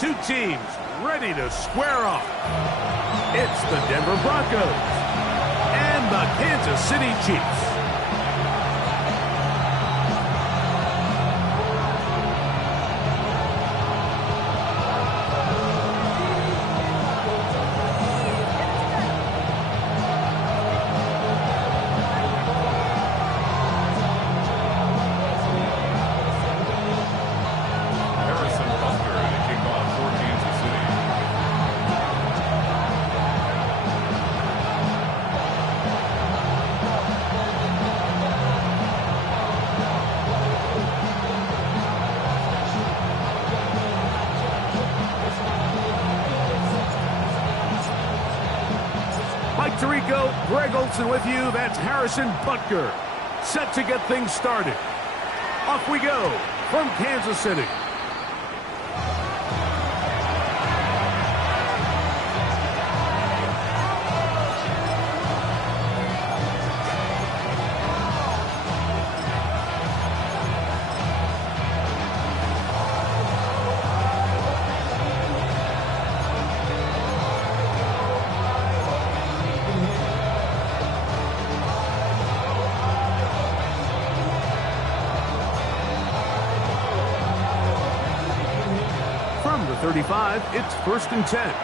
Two teams ready to square off. It's the Denver Broncos and the Kansas City Chiefs. Mike Tirico, Greg Olsen with you. That's Harrison Butker. Set to get things started. Off we go from Kansas City. From the 35, it's 1st and 10.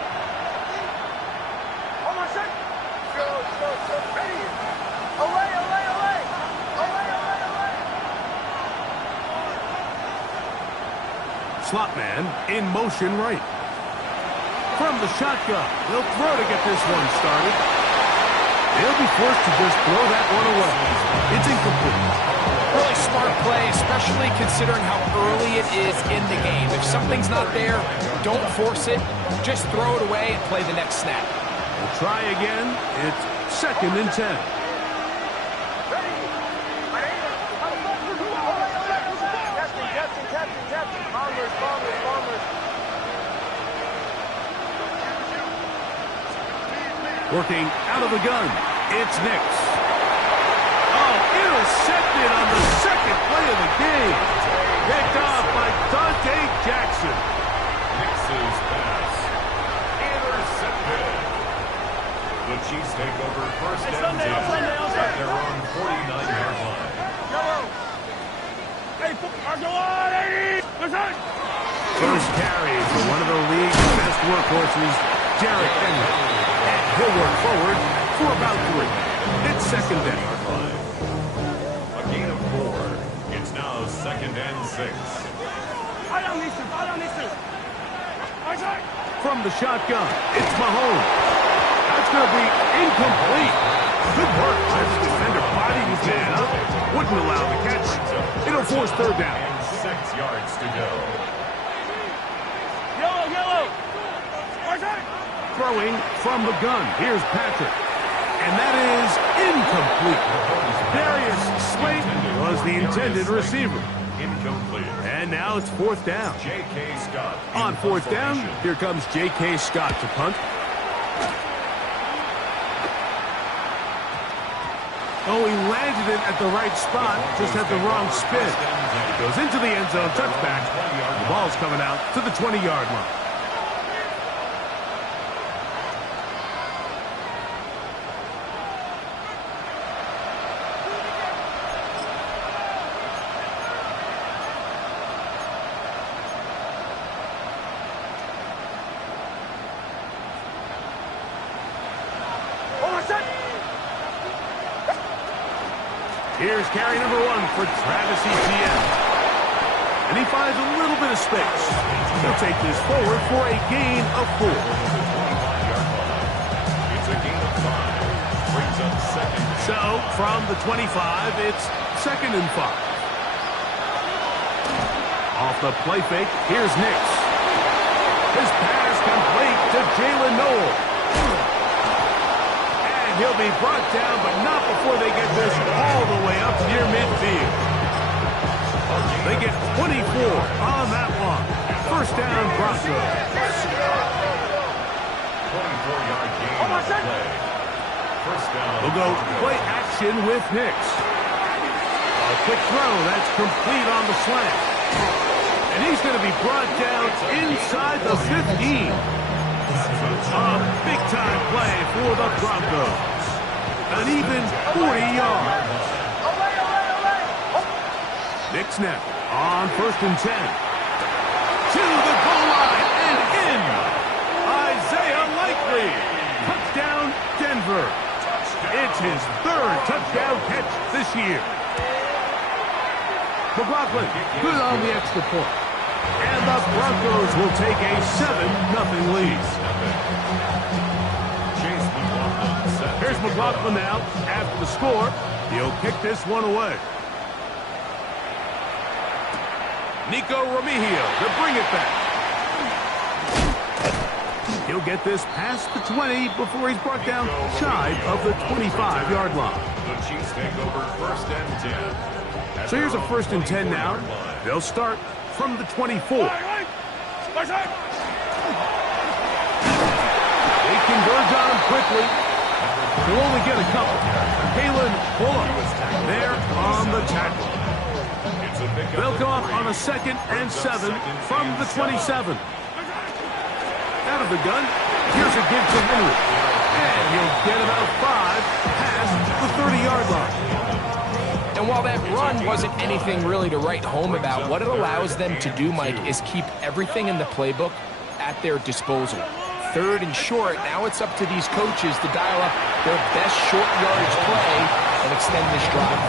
Slot man in motion right. From the shotgun, he'll throw to get this one started. He'll be forced to just throw that one away. It's incomplete. Really smart play, especially considering how early it is in the game. If something's not there, don't force it. Just throw it away and play the next snap. We'll try again. It's 2nd and 10. Working out of the gun, it's Nix. Intercepted on the 2nd play of the game. Picked off by Dante Jackson. Nix's pass. Intercepted. The Chiefs take over 1st and 10 at their own 49-yard line. First carry for one of the league's best workhorses, Derrick Henry. And he'll work forward for about 3. It's 2nd down. A gain of 4. It's now 2nd and 6. From the shotgun, it's Mahomes. That's going to be incomplete. Good work by the defender. Bodied his man up. Wouldn't allow the catch. It'll force 3rd down. And 6 yards to go. Throwing from the gun. Here's Patrick. And that is incomplete. Darius Slayton was the intended receiver. Incomplete. And now it's 4th down. J.K. Scott. On 4th down, here comes J.K. Scott to punt. Oh, he landed it at the right spot, just had the wrong spin. It goes into the end zone, touchback. The ball's coming out to the 20-yard line. Here's carry number 1 for Travis Etienne. And he finds a little bit of space. He'll take this forward for a gain of 4. It's a gain of 5. Brings up 2nd. So, from the 25, it's 2nd and 5. Off the play fake, here's Nix. His pass complete to Jalen Noel. He'll be brought down, but not before they get this all the way up near midfield. They get 24 on that one. 1st down, Broncos. 24-yard gain on the play. 1st down. We'll go play action with Nix. A quick throw, that's complete on the slant. And he's going to be brought down inside the 15. A big-time play for the Broncos. An even 40 yards. Nick's now on 1st and 10. To the goal line and in. Isaiah Likely. Touchdown, Denver. It's his 3rd touchdown catch this year. McLaughlin, good on the extra point. And the Broncos will take a 7-0 lead. Here's McLaughlin now. After the score, he'll kick this one away. Nico Remigio to bring it back. He'll get this past the 20 before he's brought down shy of the 25-yard line. The Chiefs take over 1st and 10. So here's a 1st and 10 now. They'll start from the 24. They converge on him quickly. He'll only get a couple. Kalen Fuller there on the tackle. They'll come up on a 2nd and 7 from the 27. Out of the gun, here's a give to Henry. And he'll get about 5 past the 30-yard line. And while that run wasn't anything really to write home about, what it allows them to do, Mike, is keep everything in the playbook at their disposal. 3rd and short, now it's up to these coaches to dial up their best short yardage play and extend this drive.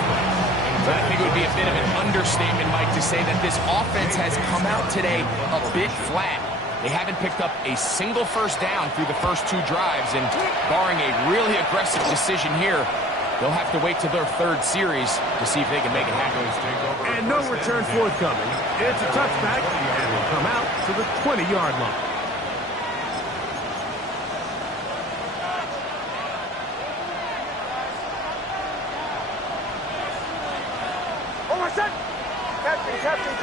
But I think it would be a bit of an understatement, Mike, to say that this offense has come out today a bit flat. They haven't picked up a single 1st down through the first 2 drives, and barring a really aggressive decision here, they'll have to wait till their 3rd series to see if they can make it happen. And no return forthcoming. It's a touchback, and will come out to the 20-yard line.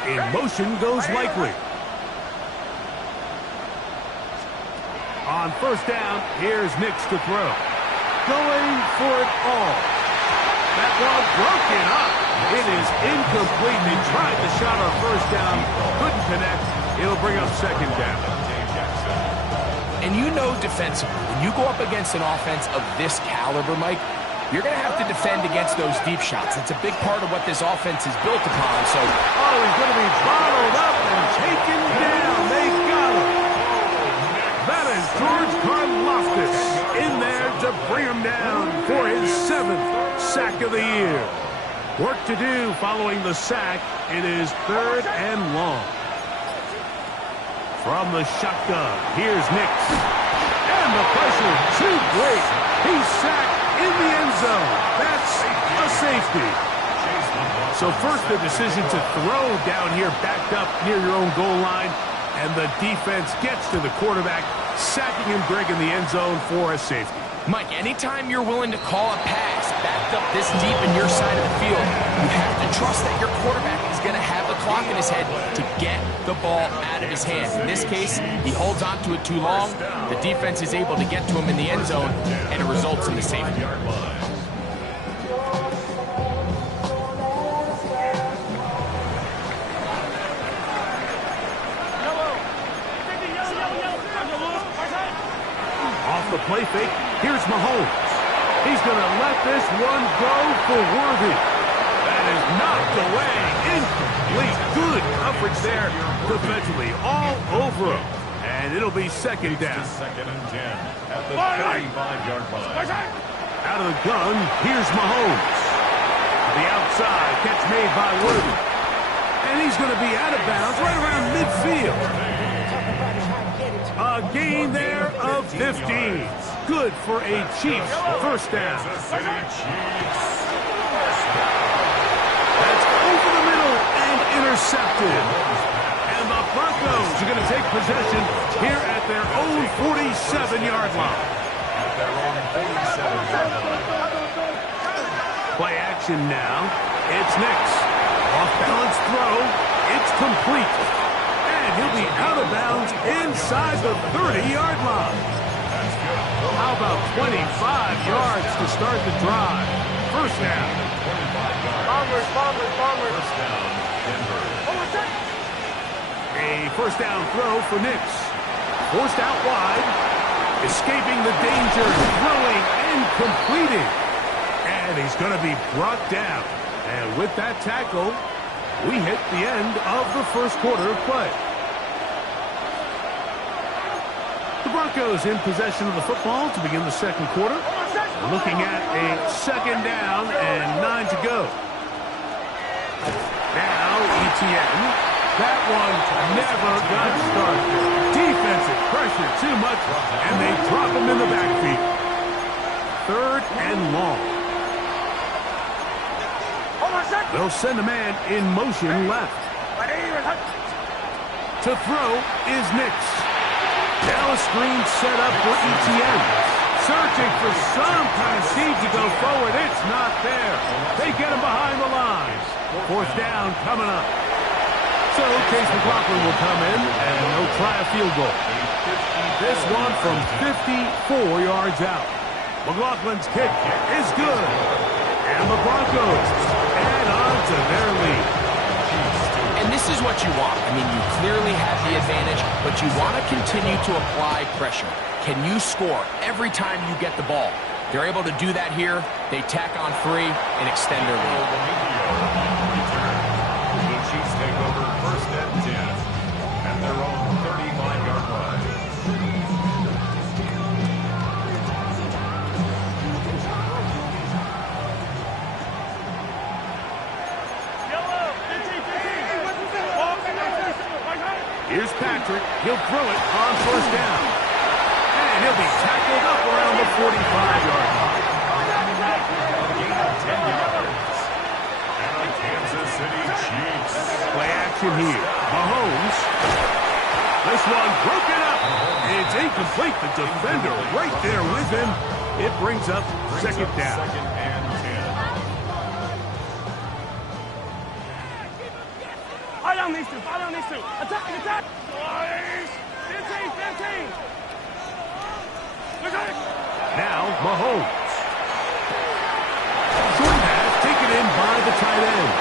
In motion goes Likely. On 1st down, here's Nix to throw. Going for it all. That ball broken up. It is incomplete. They tried the shot on 1st down. Couldn't connect. It'll bring up 2nd down. And you know defensively, when you go up against an offense of this caliber, Mike, you're going to have to defend against those deep shots. It's a big part of what this offense is built upon. So, he's going to be bottled up and taken down. They got him. That is George Karlaftis in there to bring him down for his 7th sack of the year. Work to do following the sack. It is 3rd and long. From the shotgun, here's Nix. And the pressure too great. He's sacked in the end zone. That's a safety. So first the decision to throw down here backed up near your own goal line. And the defense gets to the quarterback, sacking him big in the end zone for a safety. Mike, anytime you're willing to call a pass backed up this deep in your side of the field, you have to trust that your quarterback is going to have the clock in his head to get the ball out of his hands. In this case, he holds on to it too long. The defense is able to get to him in the end zone, and it results in the safety. Off the play fake, here's Mahomes. He's going to let this one go for Worthy. That is knocked away. Incomplete. Good coverage there defensively. All over him. And it'll be 2nd down. 2nd and 10 at the 35-yard line. Out of the gun, here's Mahomes. The outside catch made by Worthy. And he's going to be out of bounds right around midfield. A gain there of 15. Good for a Chiefs 1st down. That's over the middle and intercepted. And the Broncos are going to take possession here at their own 47-yard line. Play action now. It's Nix. Off-balance throw. It's complete. And he'll be out of bounds inside the 30-yard line. How about 25 yards to start the drive? 1st down. Bombers. A first down throw for Nix. Forced out wide. Escaping the danger. Throwing and completing. And he's going to be brought down. And with that tackle, we hit the end of the first quarter of play. The Broncos in possession of the football to begin the second quarter. We're looking at a second down and 9 to go. Now ETN. That one never got started. Defensive pressure too much, and they drop him in the backfield. Third and long. They'll send a man in motion left. To throw is Nix. Now a screen set up for ETN. Searching for some kind of seed to go forward. It's not there. They get him behind the lines. Fourth down coming up. So Case McLaughlin will come in, and he'll try a field goal. This one from 54 yards out. McLaughlin's kick is good. And the Broncos add on to their lead. And this is what you want. I mean, you clearly have the advantage, but you want to continue to apply pressure. Can you score every time you get the ball? They're able to do that here. They tack on 3 and extend their lead. The Chiefs take over first and 10 at their own 35-yard line. Here's Patrick. He'll throw it on first down. And he'll be tackled up around the 45-yard line. A gain of 10 yards. And the Kansas City Chiefs. Play action here. Mahomes. This one broken up. It's incomplete. The defender right there with him. It brings up second down. Second and 10. Fight on these two. Attack. 15. Now Mahomes. Short pass taken in by the tight end.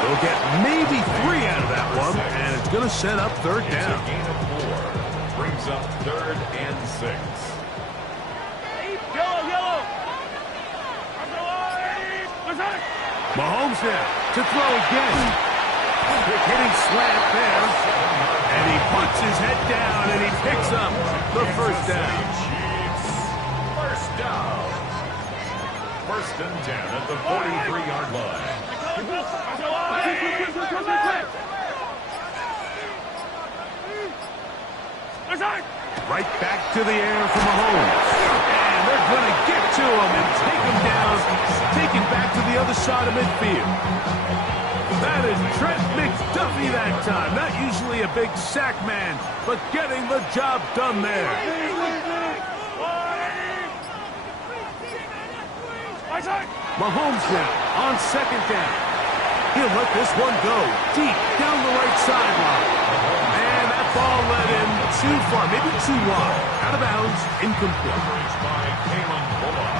They'll get maybe 3 out of that one, and it's going to set up third down. It's a gain of 4. Brings up third and 6. Yellow. Mahomes now to throw again. Quick hitting slant there. And he puts his head down and he picks up the first down. Chiefs. First down. First and 10 at the 43-yard line. Right back to the air for Mahomes. And they're going to get to him and take him down. Take him back to the other side of midfield. That is Trent McDuffie that time. Not usually a big sack man, but getting the job done there. Mahomes now on second down. He'll let this one go deep down the right sideline. And that ball led him too far, maybe too wide. Out of bounds, incomplete. Coverage by Kalen Bullock.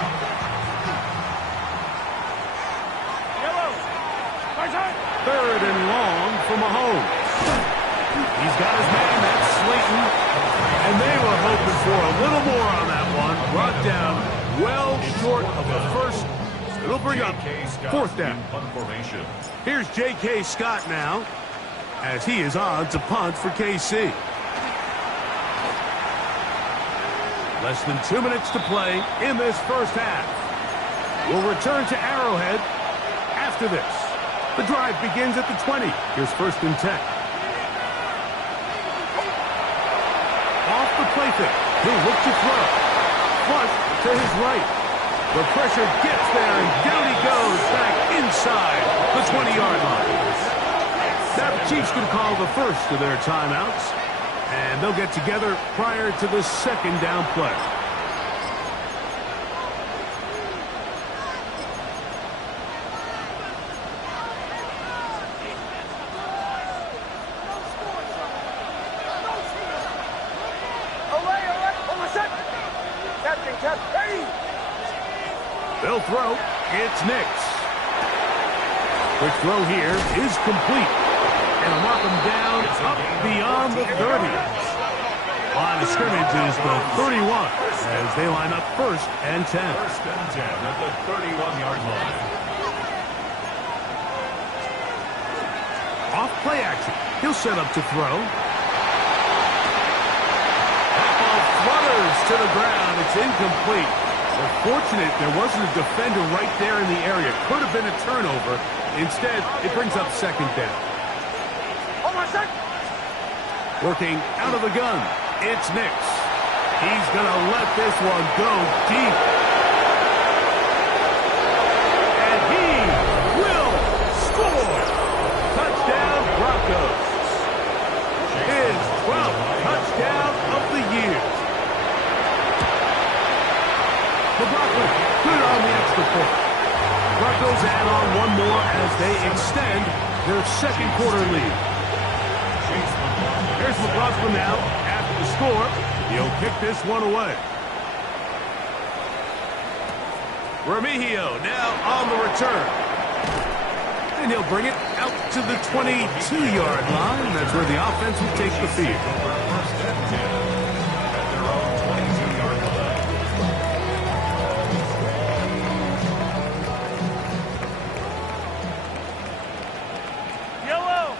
Third and long for Mahomes. He's got his man, that's Slayton. And they were hoping for a little more on that one. Brought down well short of the first. It'll bring up fourth down. Here's J.K. Scott now, as he is on to punt for KC. Less than 2 minutes to play in this first half. We'll return to Arrowhead after this. The drive begins at the 20. Here's first and 10. Off the play fake. He'll look to throw. Flush to his right. The pressure gets there, and down he goes back inside the 20-yard line. Now the Chiefs can call the first of their timeouts, and they'll get together prior to the second down play. They'll throw. It's Nix. Quick throw here is complete. and a mark him down up beyond the 30. Line of scrimmage is the 31 as they line up 1st and 10. 1st and 10 at the 31-yard line. Off play action. He'll set up to throw. That ball flutters to the ground. It's incomplete. We're fortunate there wasn't a defender right there in the area. Could have been a turnover. Instead, it brings up 2nd down. Working out of the gun, it's Nix. He's going to let this one go deep. And he will score. Touchdown, Broncos. His 12th touchdown of the year. McLaughlin good on the extra point. Broncos add on one more as they extend their 2nd quarter lead. Here's McLaughlin now after the score. He'll kick this one away. Remigio now on the return. And he'll bring it out to the 22-yard line. That's where the offense will take the field. 1st and 10 at their own 22-yard line. Yellow.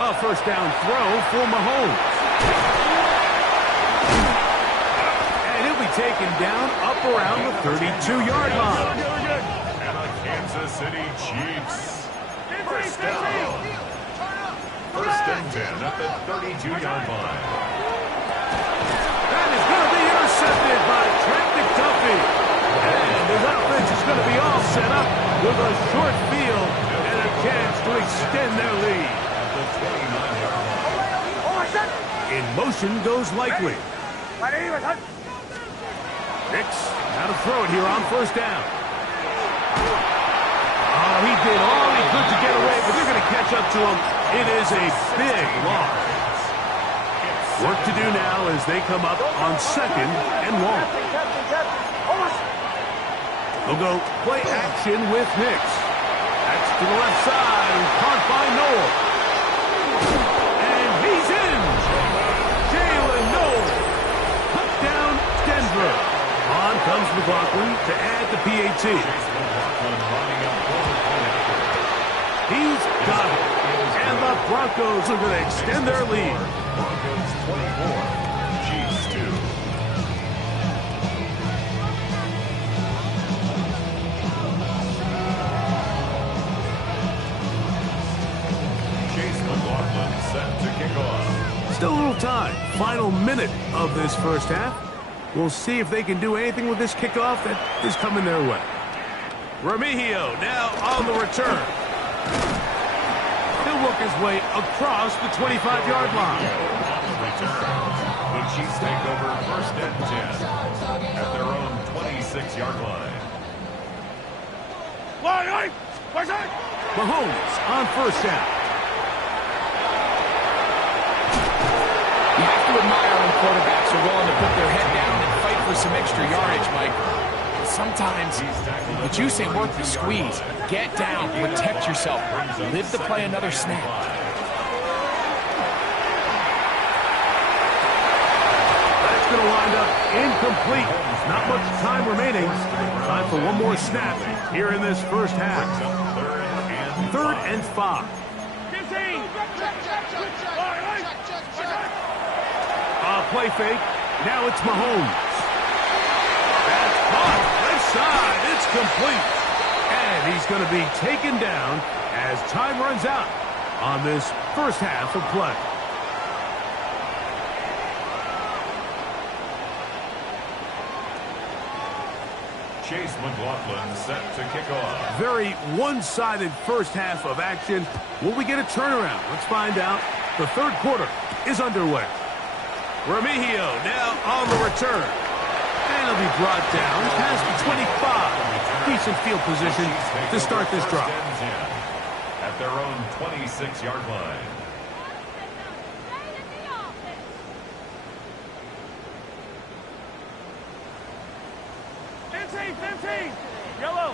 A 1st down throw for Mahomes. And he'll be taken down up around the 32-yard line. And the Kansas City Chiefs. 1st down. 1st and 10 at the 32-yard line. That is going to be intercepted by Trent McDuffie. And his offense is going to be all set up with a short field and a chance to extend their lead. At the 29-yard line. In motion goes Likely. Nix, now to throw it here on 1st down. Oh, he did all he could to get away, but they're going to catch up to him. It is a big loss. Work to do now as they come up on 2nd and long. They'll go play action with Nix. That's to the left side, caught by Noel. And he's in. Jalen Noel. Touchdown, Denver. On comes McLaughlin to add the PAT. He's got it. And the Broncos are going to extend their lead. Broncos 24, Chiefs 2. Chase McLaughlin set to kick off. Still a little time. Final minute of this 1st half. We'll see if they can do anything with this kickoff that is coming their way. Remigio now on the return. He'll work his way across the 25-yard line. On the return, the Chiefs take over 1st and 10 at their own 26-yard line. Mahomes on 1st down. You have to admire when quarterbacks are willing to put their head down and fight for some extra yardage, Mike. Sometimes, but you say work the squeeze. Get down, protect yourself, live to play another snap. That's going to wind up incomplete. Not much time remaining. Time for one more snap here in this 1st half. 3rd and 5. 15. Play fake. Now it's Mahomes. That's caught. Left side. It's complete. And he's going to be taken down as time runs out on this 1st half of play. Chase McLaughlin set to kick off. Very one-sided 1st half of action. Will we get a turnaround? Let's find out. The 3rd quarter is underway. Remigio now on the return. And he'll be brought down past the 25. Decent field position to start this drive. At their own 26-yard line. Yellow.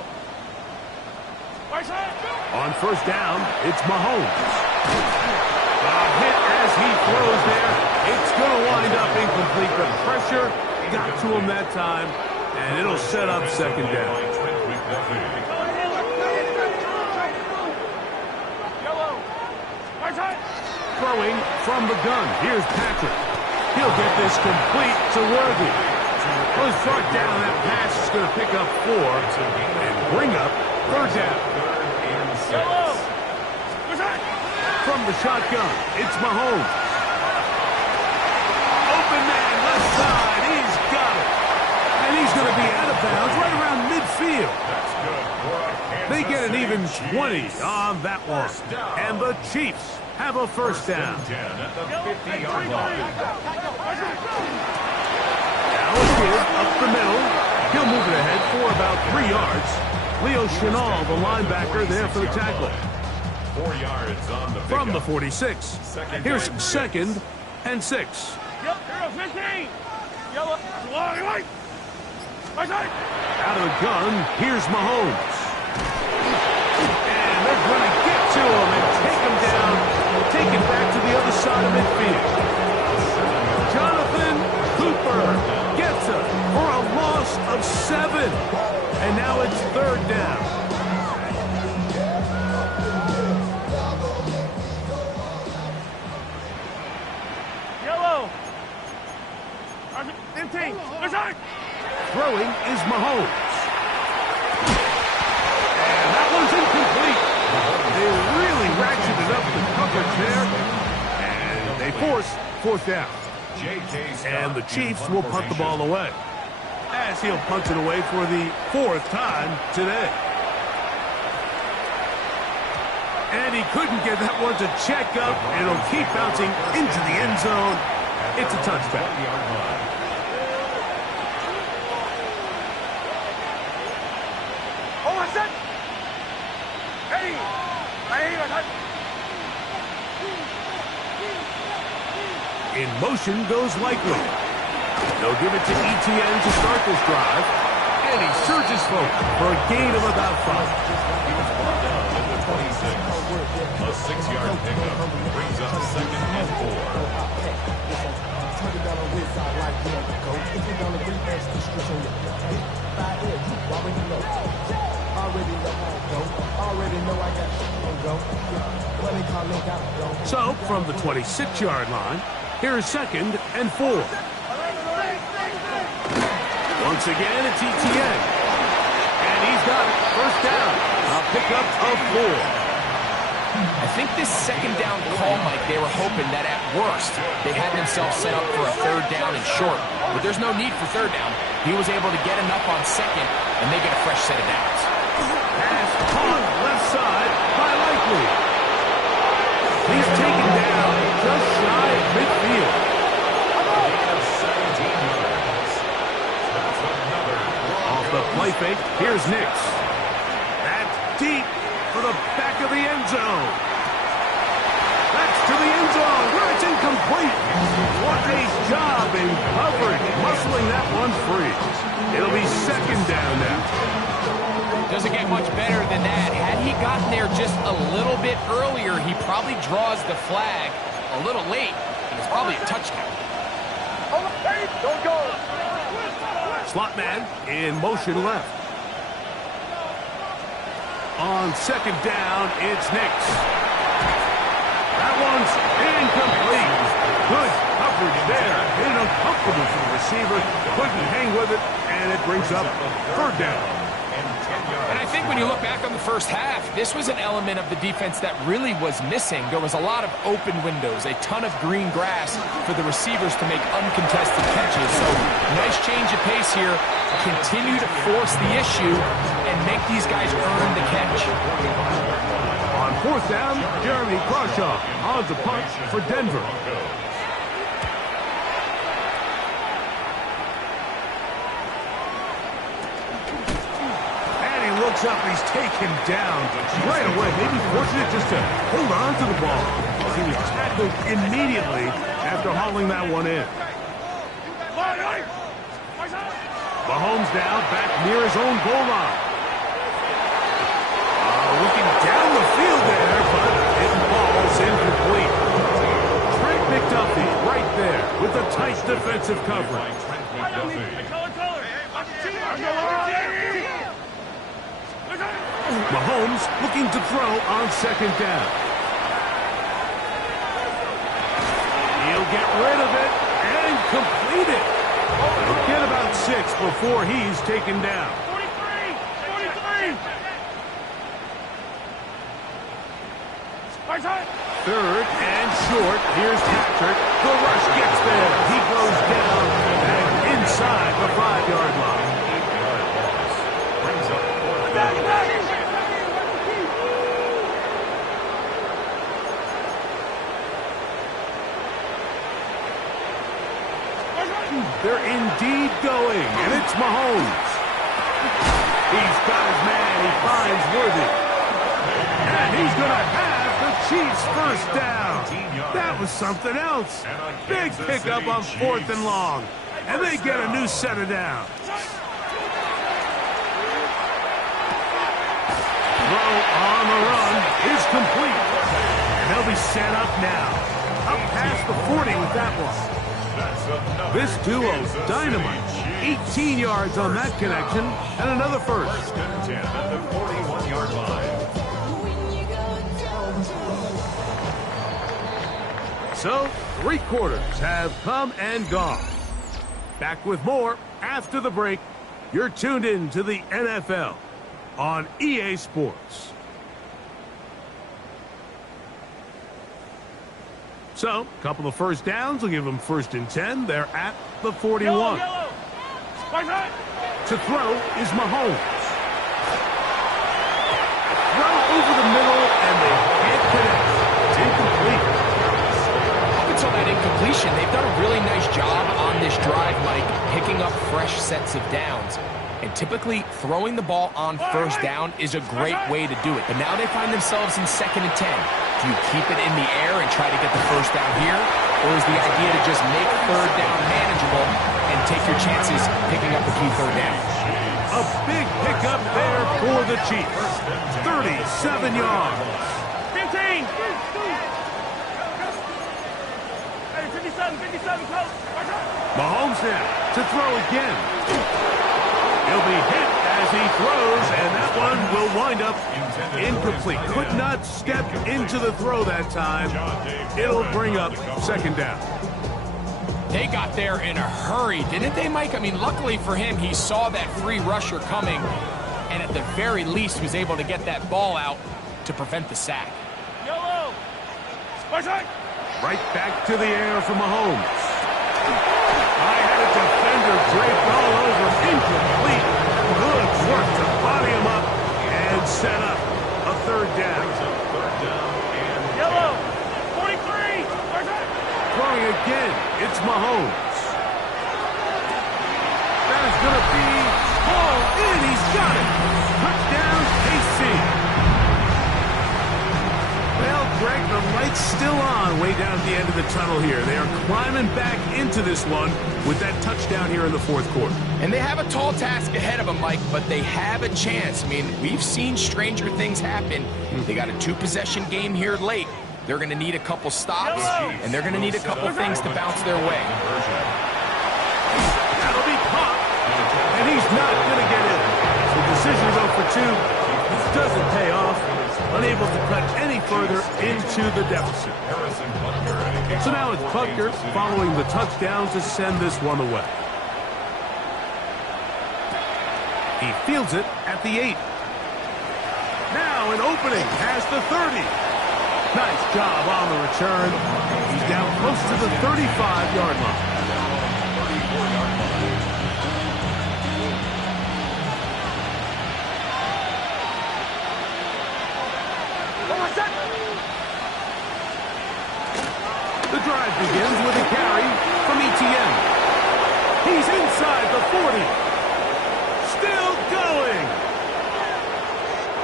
On first down, it's Mahomes. A hit as he throws there. It's going to wind up incomplete. The pressure got to him that time, and it'll set up second down. Throwing from the gun. Here's Patrick. He'll get this complete to Worthy. Well, he's brought down. That pass is going to pick up 4 and bring up third down. From the shotgun, it's Mahomes. Open man, left side. He's got it. And he's going to be out of bounds right around midfield. They get an even 20 on that one. And the Chiefs have a first down. At the 50-yard line. Now a kid up the middle. He'll move it ahead for about 3 yards. Leo Chenal, the linebacker, there for the tackle. 4 yards on the From the 46. Here's second and 6. Out of the gun, here's Mahomes. And they're going to get to him and take him down, take it back to the other side of midfield. Jonathan Cooper gets it for a loss of 7. And now it's third down. Throwing is Mahomes. And that one's incomplete. They really ratcheted up the coverage there. And they force fourth down. And the Chiefs will punt the ball away, as he'll punt it away for the 4th time today. And he couldn't get that one to check up, and it'll keep bouncing into the end zone. It's a touchback. In motion goes Likely. They'll give it to ETN to start this drive. And he surges forward for a gain of about 5. He was brought down at the 26. A 6-yard pickup brings up second and 4. So, from the 26-yard line, here's second and 4. Once again, it's ETN. And he's got it. First down. A pickup of 4. I think this second down call, Mike, they were hoping that at worst they had themselves set up for a third down and short. But there's no need for third down. He was able to get enough on second, and they get a fresh set of downs. Pass caught left side by Likely. He's taken down just shy of midfield. Off the play fake, here's Nix. That's deep for the back of the end zone. That's to the end zone where it's incomplete. What a job in coverage, muscling that one free. It'll be second down now. Doesn't get much better than that. Had he gotten there just a little bit earlier, he probably draws the flag a little late, and it's probably a touchdown. Don't go. Slot man in motion left. On second down, it's Nix. That one's incomplete. Good coverage there. Hit it uncomfortable for the receiver. Couldn't hang with it, and it brings up third down. And I think when you look back on the first half, this was an element of the defense that really was missing. There was a lot of open windows, a ton of green grass for the receivers to make uncontested catches. So nice change of pace here. Continue to force the issue and make these guys earn the catch. On fourth down, Jeremy Crawshaw on the punt for Denver. Looks up, he's taken down right away. Maybe fortunate just to hold on to the ball. He was tackled immediately after hauling that one in. Mahomes now back near his own goal line. A looking down the field there, but it falls incomplete. Trent McDuffie right there with a tight defensive coverage. Mahomes looking to throw on second down. He'll get rid of it and complete it. He'll get about 6 before he's taken down. 43! Third and short. Here's Patrick. The rush gets there. He goes down and inside the 5-yard line. Brings up They're indeed going, and it's Mahomes. He's got his man. He finds Worthy. And he's going to have the Chiefs first down. That was something else. Big pickup on 4th and long. And they get a new set of downs. Throw on the run is complete. And they'll be set up now. Up past the 40 with that one. This duo's dynamite. 18 yards on that connection and another first. First and 10 at the 41-yard line. So, 3 quarters have come and gone. Back with more after the break. You're tuned in to the NFL on EA Sports. So, a couple of first downs will give them 1st and 10. They're at the 41. To throw is Mahomes. Throw over the middle, and they can't connect. It's incomplete. Up until that incompletion, they've done a really nice job on this drive, Mike, picking up fresh sets of downs. And typically, throwing the ball on 1st down is a great way to do it. But now they find themselves in 2nd and 10. Do you keep it in the air and try to get the 1st down here? Or is the idea to just make 3rd down manageable and take your chances picking up a key 3rd down? A big pickup there for the Chiefs. 37 yards. 15! Hey, 57, coach! Mahomes now to throw again. He'll be hit as he throws, and that one will wind up incomplete. Could not step into the throw that time. It'll bring up 2nd down. They got there in a hurry, didn't they, Mike? I mean, luckily for him, he saw that free rusher coming, and at the very least was able to get that ball out to prevent the sack. Yellow! Right back to the air for Mahomes. I had a defender draped all over. Incomplete. Good work to body him up and set up a 3rd down. Yellow! 43! Throwing again. It's Mahomes. That is going to be hauled in. He's got it. Touchdown, KC. Well, Greg, the light's still on way down at the end of the tunnel here. They are climbing back into this one with that touchdown here in the 4th quarter. And they have a tall task ahead of them, Mike, but they have a chance. I mean, we've seen stranger things happen. They got a 2-possession game here late. They're going to need a couple stops, and they're going to need a couple things to bounce their way. That'll be caught, and he's not going to get in. The decision to go for 2 doesn't pay off. Unable to cut any further into the deficit. So now it's Butker following the touchdown to send this one away. He fields it at the 8. Now an opening past the 30. Nice job on the return. He's down close to the 35-yard line. The drive begins with a carry from Etienne. He's inside the 40. Still going.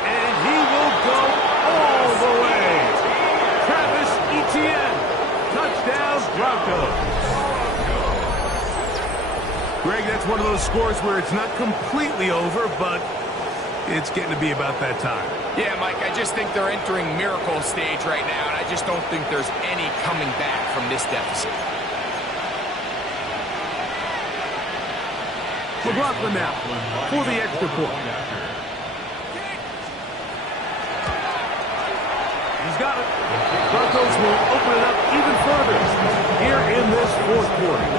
And he will go all the way. Travis Etienne. Touchdown, Broncos. Greg, that's one of those scores where it's not completely over, but It's getting to be about that time. Yeah, Mike, I just think they're entering miracle stage right now, and I just don't think there's any coming back from this deficit. McLaughlin now for the extra point. He's got it. Broncos will open it up even further here in this fourth quarter.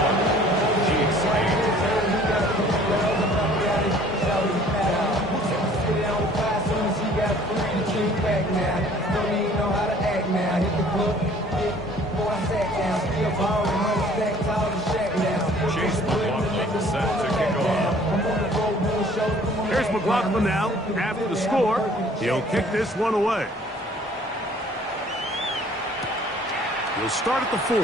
Here's McLaughlin now. After the score, he'll kick this one away. He'll start at the 4.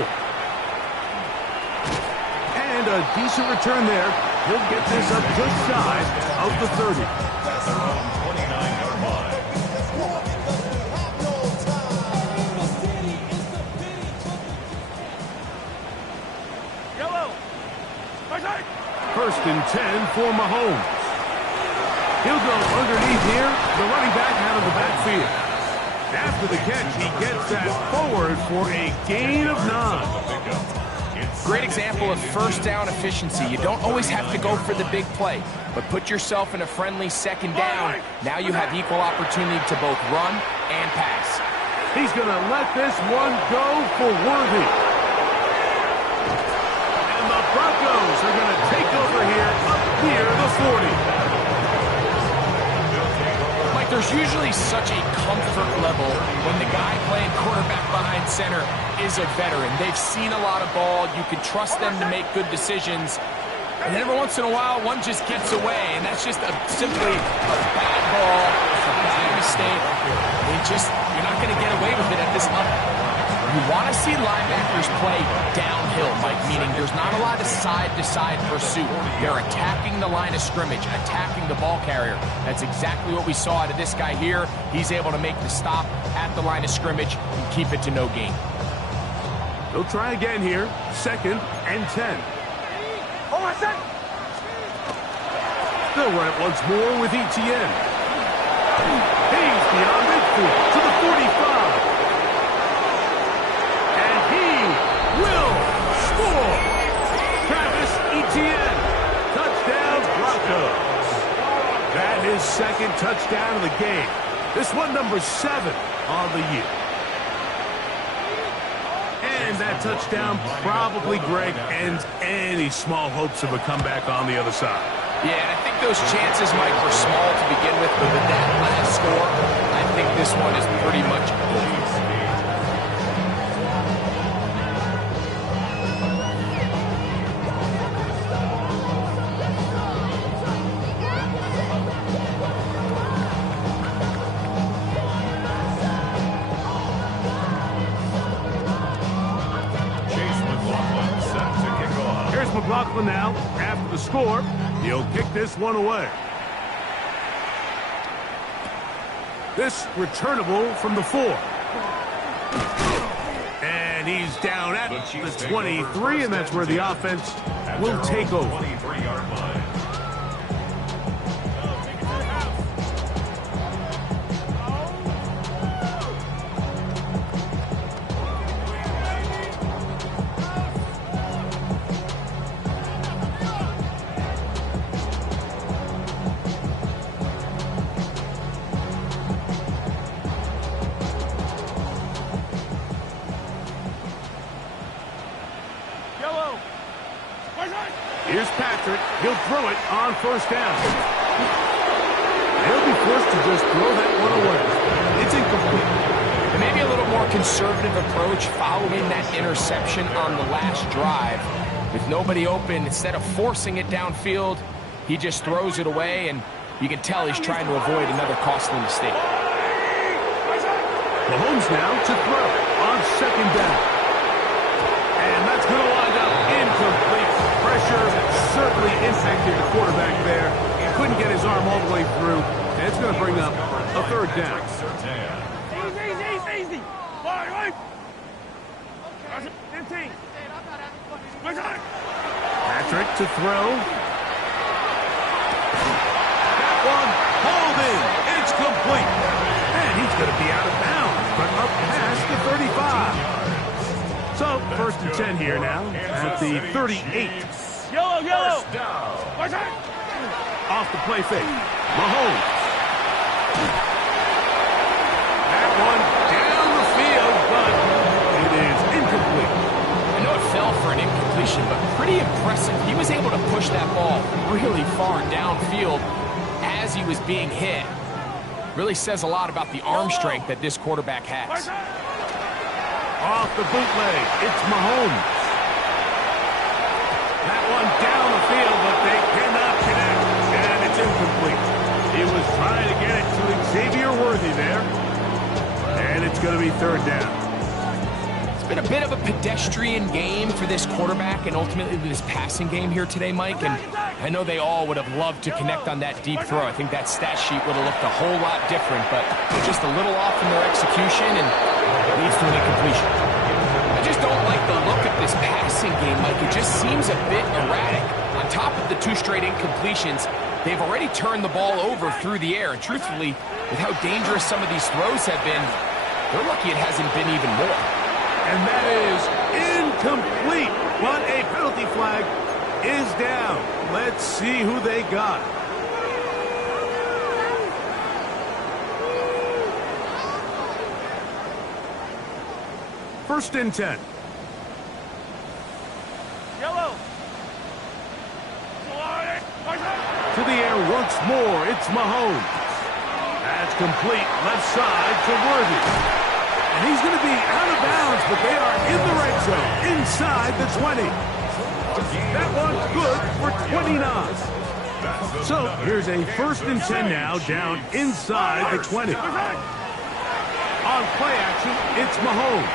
And a decent return there. He'll get this up just shy of the 30. At their own 29-yard line. Yellow. First and 10 for Mahomes. He'll go underneath here. The running back out of the backfield. After the catch, he gets that forward for a gain of 9. Great example of first down efficiency. You don't always have to go for the big play, but put yourself in a friendly second down. Now you have equal opportunity to both run and pass. He's going to let this one go for Worthy. And the Broncos are going to take over here up near the 40. There's usually such a comfort level when the guy playing quarterback behind center is a veteran. They've seen a lot of ball. You can trust them to make good decisions. And then every once in a while, one just gets away, and that's just simply a bad ball, a bad mistake. You're not going to get away with it at this level. You want to see linebackers play downhill, Mike, meaning there's not a lot of side-to-side pursuit. They're attacking the line of scrimmage, attacking the ball carrier. That's exactly what we saw out of this guy here. He's able to make the stop at the line of scrimmage and keep it to no gain. They'll try again here. Second and 10. They'll run it once more with Etienne. He's beyond midfield to the 45. Etienne, touchdown Broncos. That is second touchdown of the game. This one number 7 on the year. And that touchdown probably, Greg, ends any small hopes of a comeback on the other side. Yeah, and I think those chances, Mike, were small to begin with, but with that last score, I think this one is pretty much over. McLaughlin now, after the score, he'll kick this one away. This returnable from the 4. And he's down at the 23, and that's where the offense will take over. 23-yard line. Here's Patrick. He'll throw it on first down. He'll be forced to just throw that one away. It's incomplete. And maybe a little more conservative approach following that interception on the last drive. With nobody open, instead of forcing it downfield, he just throws it away, and you can tell he's trying to avoid another costly mistake. Mahomes now to throw on second down. And that's going to wind up incomplete. Pressure certainly impacted the quarterback there. He couldn't get his arm all the way through, and it's going to bring up a third down. Easy. Right. 15. Patrick to throw. That one hauled in. first and 10 here now at the 38. Yellow, yellow. First down. Off the play fake. Mahomes. That one down the field, but it is incomplete. I know it fell for an incompletion, but pretty impressive. He was able to push that ball really far downfield as he was being hit. Really says a lot about the arm strength that this quarterback has. Off the bootleg, it's Mahomes. That one down the field, but they cannot connect, and it's incomplete. He was trying to get it to Xavier Worthy there, and it's going to be third down. It's been a bit of a pedestrian game for this quarterback and ultimately this passing game here today, Mike, and I know they all would have loved to connect on that deep throw. I think that stat sheet would have looked a whole lot different, but they're just a little off in their execution and leads to an incompletion. I just don't like the look of this passing game, Mike. It just seems a bit erratic. On top of the 2 straight incompletions, they've already turned the ball over through the air, and truthfully, with how dangerous some of these throws have been, they're lucky it hasn't been even more. And that is incomplete, but a penalty flag is down. Let's see who they got. First and 10. Yellow. To the air once more, it's Mahomes. That's complete, left side to Worthy. And he's going to be out of bounds, but they are in the red zone, inside the 20. That one's good for 29. So here's a first and 10 now, down inside the 20. On play action, it's Mahomes.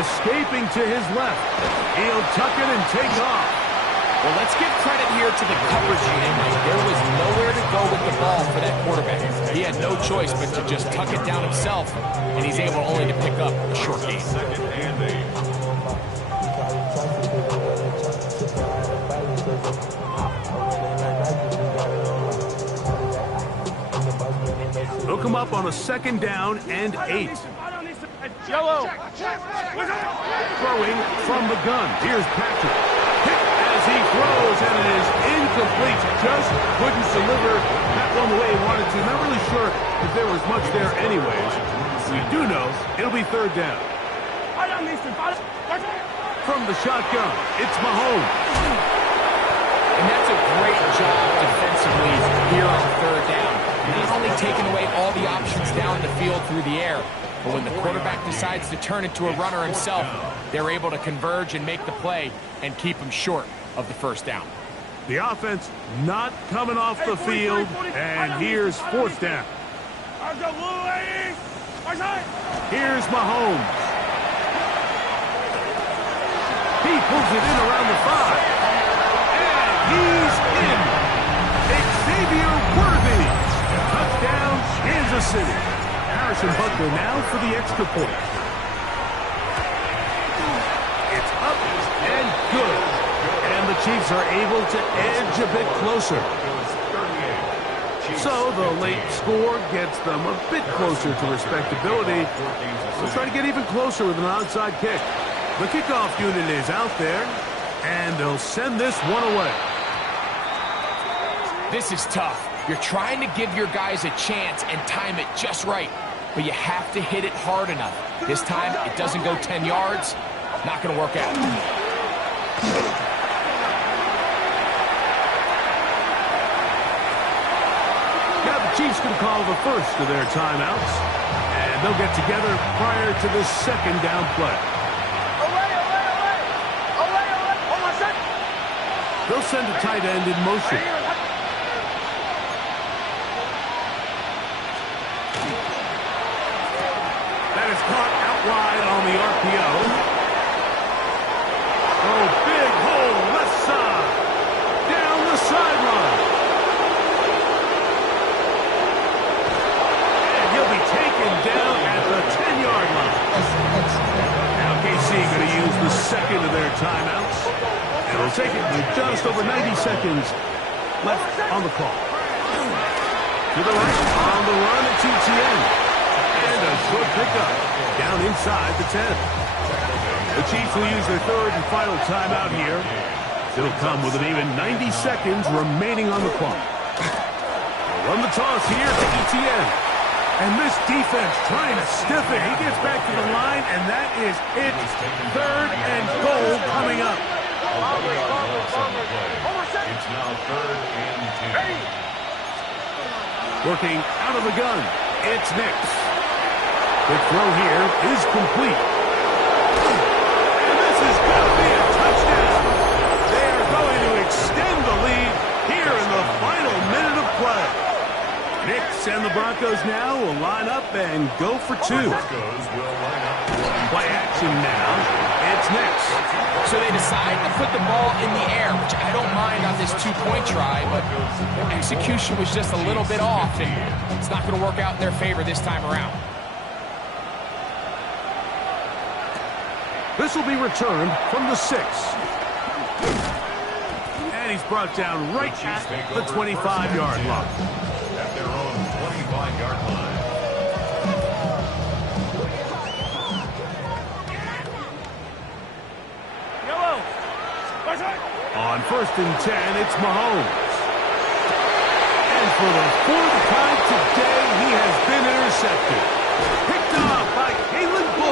Escaping to his left. He'll tuck it and take off. Well, let's give credit here to the coverage unit, Mike. There was nowhere to go with the ball for that quarterback. He had no choice but to just tuck it down himself, and he's able only to pick up a short gain. Second and 8. They'll come up on a second down and 8. Yellow. Throwing from the gun. Here's Patrick. Hit as he throws, and it is incomplete. Just couldn't deliver that one the way he wanted to. Not really sure if there was much there anyways. We do know it'll be third down. From the shotgun, it's Mahomes. And that's a great job defensively here on third down. Not only taking away all the options down the field through the air, but when the quarterback decides to turn into a runner himself, they're able to converge and make the play and keep him short of the first down. The offense not coming off the field, and here's fourth down. Here's Mahomes. He pulls it in around the 5. And he's in. Xavier Worthy. Touchdown, Kansas City. Harrison Butler now for the extra point. It's up and good. And the Chiefs are able to edge a bit closer. So the late score gets them a bit closer to respectability. They'll try to get even closer with an onside kick. The kickoff unit is out there, and they'll send this one away. This is tough. You're trying to give your guys a chance and time it just right, but you have to hit it hard enough. This time, it doesn't go 10 yards. Not going to work out. Now the Chiefs can call the first of their timeouts, and they'll get together prior to the second down play. They'll send a tight end in motion. That is caught out wide on the RPO. Oh, big hole, left side. Down the sideline. And he'll be taken down at the 10-yard line. Now KC going to use the second of their timeouts. And they'll take it with just over 90 seconds left on the clock. To the right, on the run, it's ETN. And a short pickup down inside the 10. The Chiefs will use their third and final timeout here. It'll come with an even 90 seconds remaining on the clock. They'll run the toss here to Etienne. And this defense trying to stiff it. He gets back to the line, and that is it. Third and goal coming up. It's now 3rd and 10. Working out of the gun, it's Nix. The throw here is complete. And this is going to be a touchdown. They are going to extend the lead here in the final minute of play. Nix and the Broncos now will line up and go for two. Play action now. It's Nix. So they decide to put the ball in the air, which I don't mind on this two-point try, but their execution was just a little bit off, and it's not going to work out in their favor this time around. This will be returned from the 6. And he's brought down right at the 25-yard line. At their own 25-yard line. Yellow. On 1st and 10, it's Mahomes. And for the 4th time today, he has been intercepted. Picked off by Caleb Bull.